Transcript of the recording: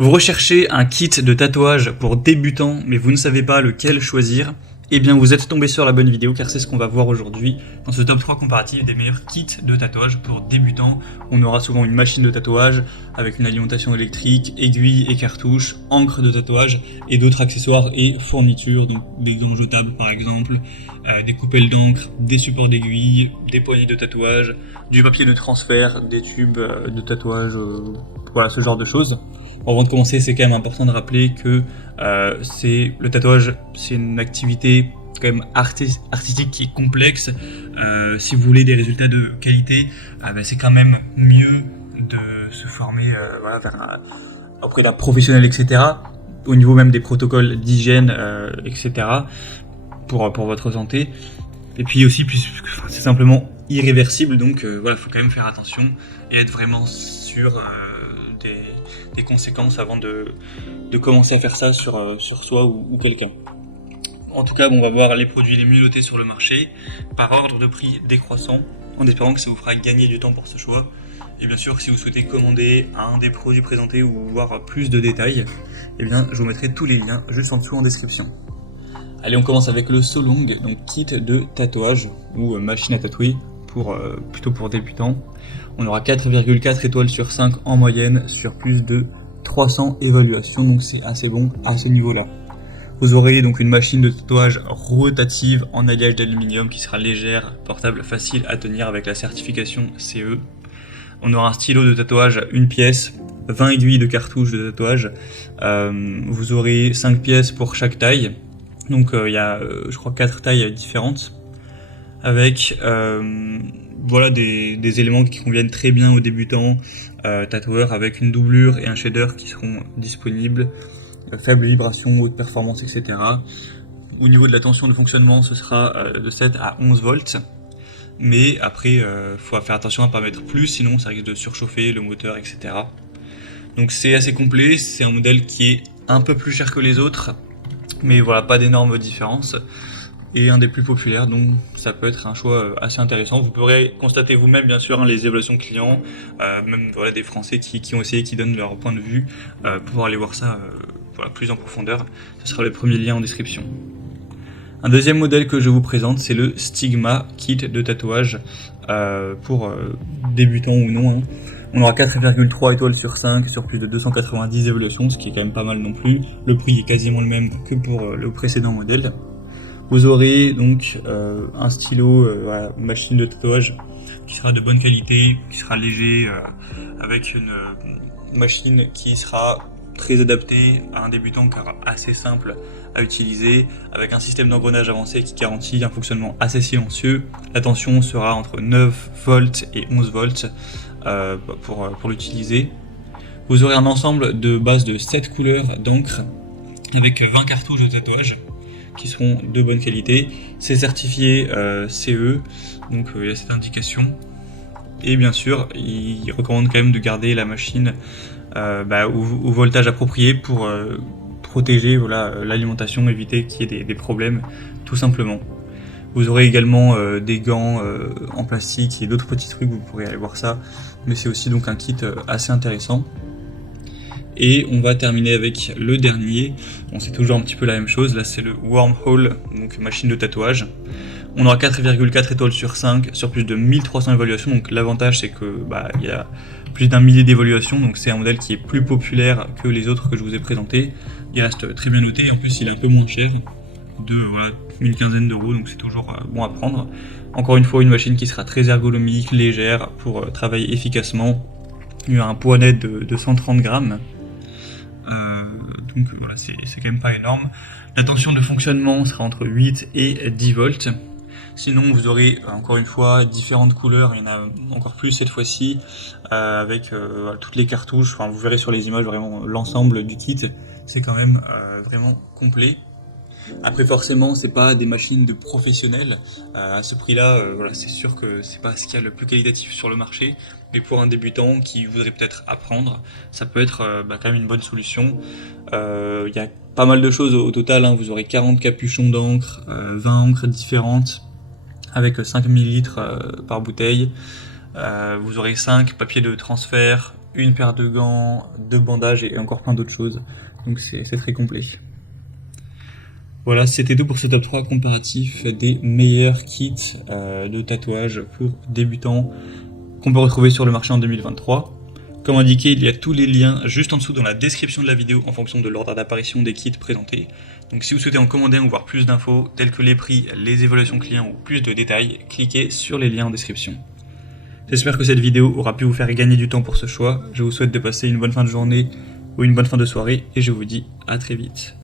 Vous recherchez un kit de tatouage pour débutants, mais vous ne savez pas lequel choisir. Eh bien, vous êtes tombé sur la bonne vidéo, car c'est ce qu'on va voir aujourd'hui dans ce top 3 comparatif des meilleurs kits de tatouage pour débutants. On aura souvent une machine de tatouage avec une alimentation électrique, aiguilles et cartouches, encre de tatouage et d'autres accessoires et fournitures, donc des gants jetables par exemple, des coupelles d'encre, des supports d'aiguilles, des poignées de tatouage, du papier de transfert, des tubes de tatouage, voilà ce genre de choses. Avant de commencer, c'est quand même important de rappeler que le tatouage, c'est une activité quand même artistique qui est complexe. Si vous voulez des résultats de qualité, c'est quand même mieux de se former auprès d'un professionnel, etc. Au niveau même des protocoles d'hygiène, etc. pour votre santé. Et puis aussi, puisque c'est simplement irréversible, donc faut quand même faire attention et être vraiment sûr des conséquences avant de commencer à faire ça sur soi ou quelqu'un. En tout cas, on va voir les produits les mieux notés sur le marché, par ordre de prix décroissant, en espérant que ça vous fera gagner du temps pour ce choix. Et bien sûr, si vous souhaitez commander un des produits présentés ou voir plus de détails, eh bien, je vous mettrai tous les liens juste en dessous en description. Allez, on commence avec le Solong, donc kit de tatouage ou machine à tatouer, plutôt pour débutants. On aura 4,4 étoiles sur 5 en moyenne sur plus de 300 évaluations, donc c'est assez bon à ce niveau-là. Vous aurez donc une machine de tatouage rotative en alliage d'aluminium qui sera légère, portable, facile à tenir avec la certification CE. On aura un stylo de tatouage, une pièce, 20 aiguilles de cartouche de tatouage. Vous aurez 5 pièces pour chaque taille. Donc il y a je crois 4 tailles différentes avec des éléments qui conviennent très bien aux débutants tatoueurs, avec une doublure et un shader qui seront disponibles, faible vibration, haute performance, etc. Au niveau de la tension de fonctionnement, ce sera de 7 à 11 volts. Mais après, faut faire attention à ne pas mettre plus, sinon ça risque de surchauffer le moteur, etc. Donc c'est assez complet, c'est un modèle qui est un peu plus cher que les autres, mais voilà, pas d'énormes différences, et un des plus populaires, donc ça peut être un choix assez intéressant. Vous pourrez constater vous-même bien sûr les évaluations clients, même des Français qui ont essayé, qui donnent leur point de vue, pour pouvoir aller voir ça plus en profondeur. Ce sera le premier lien en description. Un deuxième modèle que je vous présente, c'est le Stigma kit de tatouage pour débutants ou non. On aura 4,3 étoiles sur 5 sur plus de 290 évaluations, ce qui est quand même pas mal non plus. Le prix est quasiment le même que pour le précédent modèle. Vous aurez donc un stylo, machine de tatouage qui sera de bonne qualité, qui sera léger, avec une machine qui sera très adaptée à un débutant car assez simple à utiliser, avec un système d'engrenage avancé qui garantit un fonctionnement assez silencieux. La tension sera entre 9 volts et 11 volts pour l'utiliser. Vous aurez un ensemble de base de 7 couleurs d'encre avec 20 cartouches de tatouage qui seront de bonne qualité. C'est certifié CE, donc il y a cette indication. Et bien sûr, il recommande quand même de garder la machine au voltage approprié pour protéger l'alimentation, éviter qu'il y ait des problèmes, tout simplement. Vous aurez également des gants en plastique et d'autres petits trucs, vous pourrez aller voir ça, mais c'est aussi donc un kit assez intéressant. Et on va terminer avec le dernier. Bon, c'est toujours un petit peu la même chose. Là, c'est le Wormhole, donc machine de tatouage. On aura 4,4 étoiles sur 5 sur plus de 1300 évaluations. Donc l'avantage, c'est que il y a plus d'un millier d'évaluations. Donc c'est un modèle qui est plus populaire que les autres que je vous ai présentés. Il reste très bien noté. En plus, il est un peu moins cher, une quinzaine d'euros. Donc c'est toujours bon à prendre. Encore une fois, une machine qui sera très ergonomique, légère pour travailler efficacement. Il y a un poids net de 130 grammes. Donc c'est quand même pas énorme. La tension de fonctionnement sera entre 8 et 10 volts. Sinon, vous aurez encore une fois différentes couleurs, il y en a encore plus cette fois-ci, avec toutes les cartouches. Enfin, vous verrez sur les images vraiment l'ensemble du kit, c'est quand même vraiment complet. Après forcément c'est pas des machines de professionnels, à ce prix là c'est sûr que c'est pas ce qu'il y a le plus qualitatif sur le marché, mais pour un débutant qui voudrait peut-être apprendre, ça peut être quand même une bonne solution. Il y a pas mal de choses au total, vous aurez 40 capuchons d'encre, 20 encres différentes avec 5 ml par bouteille. Vous aurez 5 papiers de transfert, une paire de gants, 2 bandages et encore plein d'autres choses. Donc c'est très complet. Voilà, c'était tout pour ce top 3 comparatif des meilleurs kits de tatouage pour débutants qu'on peut retrouver sur le marché en 2023. Comme indiqué, il y a tous les liens juste en dessous dans la description de la vidéo en fonction de l'ordre d'apparition des kits présentés. Donc si vous souhaitez en commander un ou voir plus d'infos telles que les prix, les évaluations clients ou plus de détails, cliquez sur les liens en description. J'espère que cette vidéo aura pu vous faire gagner du temps pour ce choix. Je vous souhaite de passer une bonne fin de journée ou une bonne fin de soirée et je vous dis à très vite.